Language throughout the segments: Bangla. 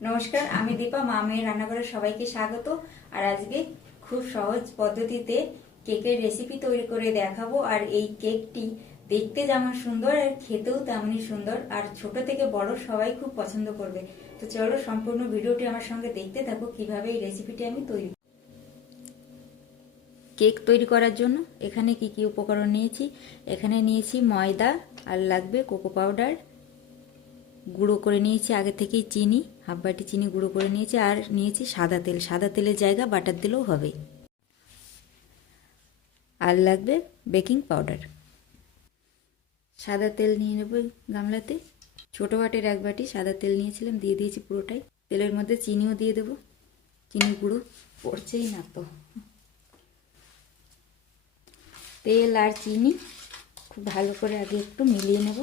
নমস্কার, আমি দীপা, মা মেয়ের রান্নাঘরে সবাইকে স্বাগত। আর আজকে খুব সহজ পদ্ধতিতে কেকের রেসিপি তৈরি করে দেখাবো। আর এই কেকটি দেখতে যেমন সুন্দর আর খেতেও তেমনই সুন্দর। আর ছোট থেকে বড় সবাই খুব পছন্দ করবে। তো চলো সম্পূর্ণ ভিডিওটি আমার সঙ্গে দেখতে থাকো, কীভাবে এই রেসিপিটি আমি তৈরি কেক তৈরি করার জন্য এখানে কি কি উপকরণ নিয়েছি? এখানে নিয়েছি ময়দা, আর লাগবে কোকো পাউডার গুঁড়ো করে নিয়েছি, আগে থেকেই চিনি হাফ বাটি চিনি গুঁড়ো করে নিয়েছি আর নিয়েছি সাদা তেল। সাদা তেলের জায়গা বাটার দিলেও হবে। আর লাগবে বেকিং পাউডার সাদা তেল নিয়ে নেব গামলাতে। ছোটো বাটির এক বাটি সাদা তেল নিয়েছিলাম, দিয়ে দিয়েছি পুরোটাই। তেলের মধ্যে চিনিও দিয়ে দেবো। চিনি গুঁড়ো পড়ছেই না তো। তেল আর চিনি খুব ভালো করে আগে একটু মিলিয়ে নেব।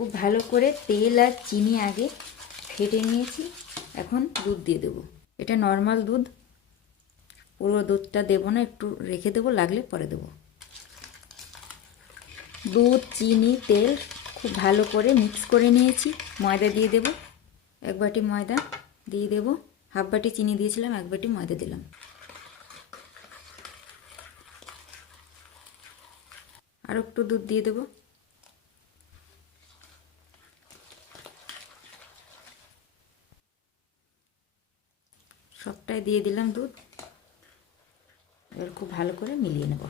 খুব ভালো করে তেল আর চিনি আগে ফেটে নিয়েছি। এখন দুধ দিয়ে দেবো। এটা নর্মাল দুধ। পুরো দুধটা দেবো না, একটু রেখে দেবো, লাগলে পরে দেবো। দুধ, চিনি, তেল খুব ভালো করে মিক্স করে নিয়েছি। ময়দা দিয়ে দেব। এক বাটি ময়দা দিয়ে দেব। হাফ বাটি চিনি দিয়েছিলাম, এক বাটি ময়দা দিলাম। আর একটু দুধ দিয়ে দেবো। সবটাই দিয়ে দিলাম দুধ। এবার খুব ভালো করে মিলিয়ে নেব।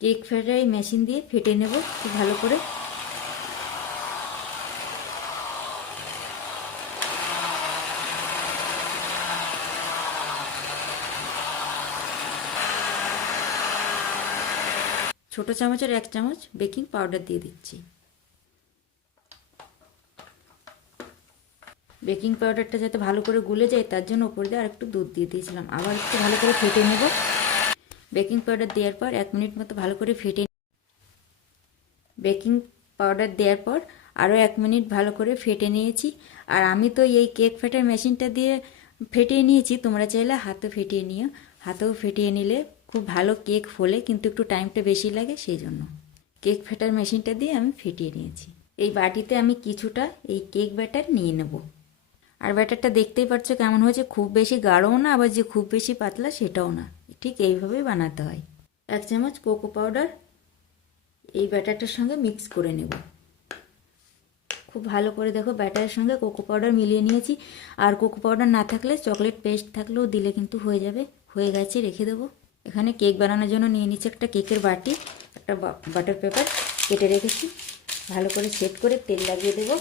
কেক ফেটাই মেশিন দিয়ে ফেটে নেব খুব ভালো করে। ছোট চামচের এক চামচ বেকিং পাউডার দিয়ে দিচ্ছি। বেকিং পাউডারটা যাতে ভালো করে গুলে যায়, তার জন্য ওপর দিয়ে আর একটু দুধ দিয়ে দিয়েছিলাম। আবার একটু ভালো করে ফেটে নেব। বেকিং পাউডার দেওয়ার পর এক মিনিট মতো ভালো করে ফেটে বেকিং পাউডার দেওয়ার পর আরও এক মিনিট ভালো করে ফেটে নিয়েছি। আর আমি তো এই কেক ফেটার মেশিনটা দিয়ে ফেটিয়ে নিয়েছি, তোমরা চাইলে হাতে ফেটিয়ে নিও। হাতেও ফেটিয়ে নিলে খুব ভালো কেক ফোলে, কিন্তু একটু টাইমটা বেশি লাগে সেই জন্য কেক ফেটার মেশিনটা দিয়ে আমি ফেটিয়ে নিয়েছি। এই বাটিতে আমি কিছুটা এই কেক ব্যাটার নিয়ে নেব। আর ব্যাটারটা দেখতেই পাচ্ছ কেমন হয়েছে। খুব বেশি গাঢ়ও না, আবার যে খুব বেশি পাতলা সেটাও না। ঠিক এইভাবেই বানাতে হয়। এক চামচ কোকো পাউডার এই ব্যাটারটার সঙ্গে মিক্স করে নেব। খুব ভালো করে দেখো ব্যাটারের সঙ্গে কোকো পাউডার মিলিয়ে নিয়েছি। আর কোকো পাউডার না থাকলে চকলেট পেস্ট থাকলেও দিলে কিন্তু হয়ে যাবে। হয়ে গেছে, রেখে দেবো। এখানে কেক বানানোর জন্য নিয়ে নিচ্ছি একটা কেকের বাটি, একটা বাটার পেপার কেটে রেখেছি। ভালো করে সেট করে তেল লাগিয়ে দেবো।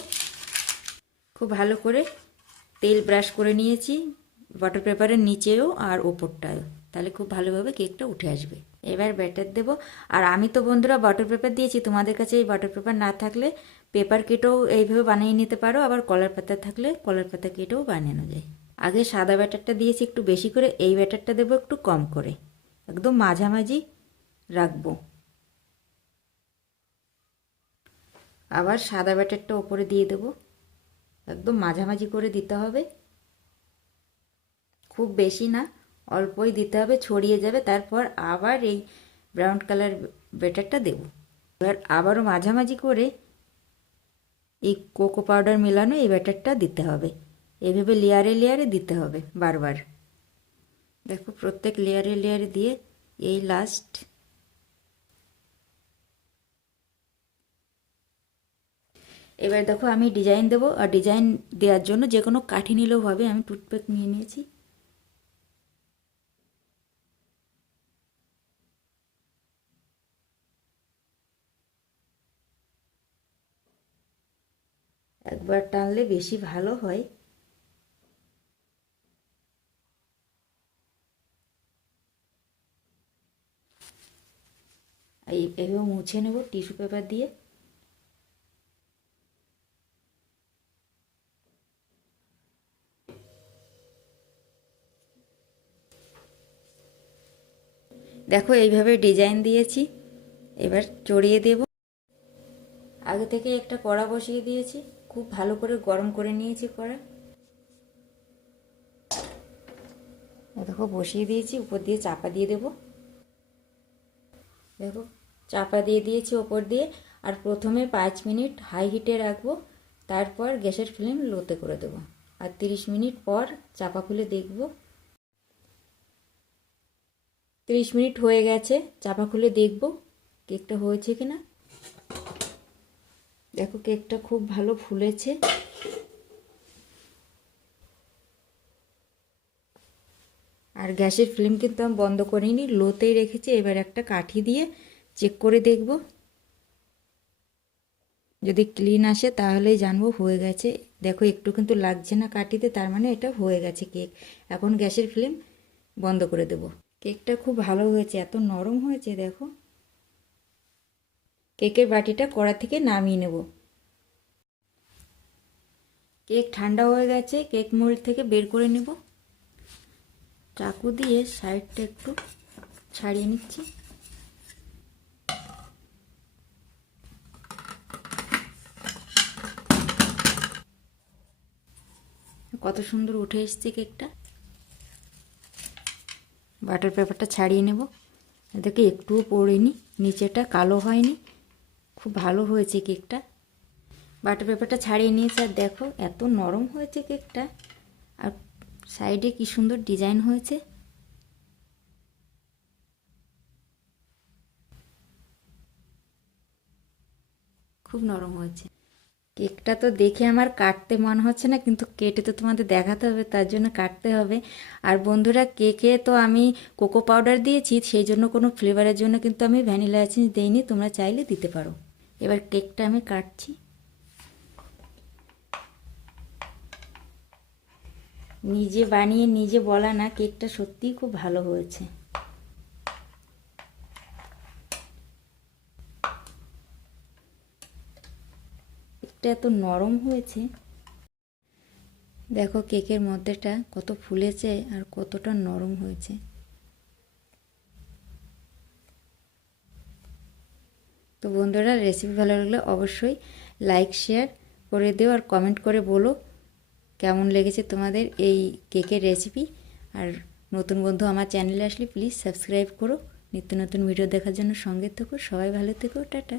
খুব ভালো করে তেল ব্রাশ করে নিয়েছি বাটার পেপারের নিচেও আর ওপরটায় তাহলে খুব ভালোভাবে কেকটা উঠে আসবে। এবার ব্যাটার দেবো। আর আমি তো বন্ধুরা বাটার পেপার দিয়েছি, তোমাদের কাছে এই বাটার পেপার না থাকলে পেপার কেটেও এইভাবে বানিয়ে নিতে পারো, আবার কলার পাতা থাকলে কলার পাতা কেটেও বানানো যায়। আগে সাদা ব্যাটারটা দিয়েছি একটু বেশি করে, এই ব্যাটারটা দেবো একটু কম করে। একদম মাঝামাঝি রাখব। আবার সাদা ব্যাটারটা ওপরে দিয়ে দেবো। একদম মাঝামাঝি করে দিতে হবে। খুব বেশি না, অল্পই দিতে হবে, ছড়িয়ে যাবে, তারপর আবার এই ব্রাউন কালার ব্যাটারটা দেব। এবার আবারও মাঝামাঝি করে এই কোকো পাউডার মেলানো এই ব্যাটারটা দিতে হবে। এভাবে লেয়ারে লেয়ারে দিতে হবে বারবার। দেখো প্রত্যেক লেয়ারে লেয়ারে দিয়ে এই লাস্ট এবার দেখো আমি ডিজাইন দেবো, আর ডিজাইন দেওয়ার জন্য যে কোনো কাঠি নিলেও হবে, আমি টুথপেক নিয়ে নিয়েছি। একবার টানলে বেশি ভালো হয়। এইভাবে মুছে নেব টিস্যু পেপার দিয়ে। দেখো, এইভাবে ডিজাইন দিয়েছি। এবার চড়িয়ে দেব। আগে থেকে একটা কড়া বসিয়ে দিয়েছি। খুব ভালো করে গরম করে নিয়েছি কড়া। দেখো, বসিয়ে দিয়েছি। উপর দিয়ে চাপা দিয়ে দেব। দেখো, চাপা দিয়ে দিয়েছি ওপর দিয়ে। আর প্রথমে পাঁচ মিনিট হাই হিটে রাখব। তারপর গ্যাসের ফ্লেম লোতে করে দেবো। আর তিরিশ মিনিট পর চাপা খুলে দেখব। তিরিশ মিনিট হয়ে গেছে, চাপা খুলে দেখব কেকটা হয়েছে কি না দেখো কেকটা খুব ভালো ফুলেছে। আর গ্যাসের ফ্লেম কিন্তু আমি বন্ধ করিনি, লোতেই রেখেছি, এবার একটা কাঠি দিয়ে চেক করে দেখব। যদি ক্লিন আসে তাহলেই জানব হয়ে গেছে। দেখো একটু কিন্তু লাগছে না কাঠিতে, তার মানে এটা হয়ে গেছে কেক। এখন গ্যাসের ফ্লেম বন্ধ করে দেব। কেকটা খুব ভালো হয়েছে, এত নরম হয়েছে, দেখো। কেকের বাটিটা কড়া থেকে নামিয়ে নেব। কেক ঠান্ডা হয়ে গেছে, কেক মোল্ড থেকে বের করে নেব। চাকু দিয়ে সাইডটা একটু ছাড়িয়ে নিচ্ছি। কত সুন্দর উঠে এসছে কেকটা। বাটার পেপারটা ছাড়িয়ে নেব। দেখে একটুও পড়েনি নিচেটা কালো হয়নি। খুব ভালো হয়েছে কেকটা। বাটার পেপারটা ছাড়িয়ে নিয়েছে, আর দেখো এত নরম হয়েছে কেকটা। আর সাইডে কি সুন্দর ডিজাইন হয়েছে। খুব নরম হয়েছে। কেকটা তো দেখে আমার কাটতে মনে হচ্ছে না, কিন্তু কেটে তো তোমাদের দেখাতে হবে, তার জন্য কাটতে হবে। আর বন্ধুরা, কেকে তো আমি কোকো পাউডার দিয়েছি, সেই জন্য কোনো ফ্লেভারের জন্য কিন্তু আমি ভ্যানিলা এসেন্স দিইনি, তোমরা চাইলে দিতে পারো। এবার কেকটা আমি কাটছি। নিজে বানিয়ে নিজে বলা না, কেকটা সত্যিই খুব ভালো হয়েছে। কেকটা এত নরম হয়েছে। দেখো কেকের মধ্যেটা কত ফুলেছে আর কতটা নরম হয়েছে। তো বন্ধুরা রেসিপি ভালো লাগলে অবশ্যই লাইক শেয়ার করে দিও আর কমেন্ট করে বলো কেমন লেগেছে তোমাদের এই কেকের রেসিপি আর নতুন বন্ধু আমার চ্যানেলে আসলে প্লিজ সাবস্ক্রাইব করো। নিত্য নতুন ভিডিও দেখার জন্য সঙ্গে থেকো। সবাই ভালো থেকো। টাটা।